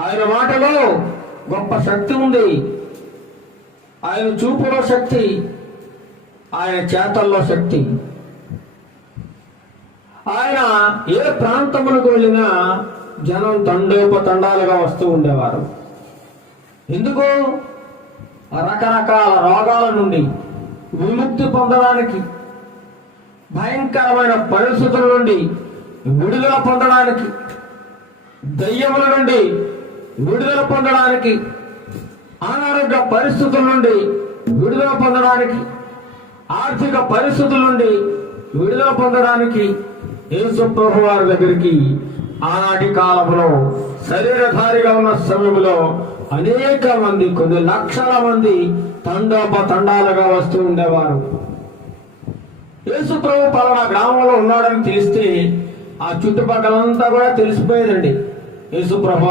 ఆయన మాటలో గొప్ప శక్తి ఉంది. ఆయన చూపులో శక్తి, ఆయన చేతల్లో శక్తి. ఆయన ఏ ప్రాంతములకు వెళ్ళినా జనం తండోపతండాలుగా వస్తూ ఉండేవారు. ఎందుకు? రకరకాల రోగాల నుండి విముక్తి పొందడానికి, భయంకరమైన పరిస్థితుల నుండి విడుదల పొందడానికి, దయ్యముల నుండి విడుదల పొందడానికి, అనారోగ్య పరిస్థితుల నుండి విడుదల పొందడానికి, ఆర్థిక పరిస్థితుల నుండి విడుదల పొందడానికి యేసు ప్రభు వారి దగ్గరికి ఆనాటి కాలంలో శరీరధారిగా ఉన్న సమయంలో అనేక మంది, కొన్ని లక్షల మంది తండాలుగా వస్తూ ఉండేవారు. యేసు ప్రభు పలానా గ్రామంలో ఉన్నాడని తెలిస్తే ఆ చుట్టుపక్కలంతా కూడా తెలిసిపోయేదండి. యేసు ప్రభు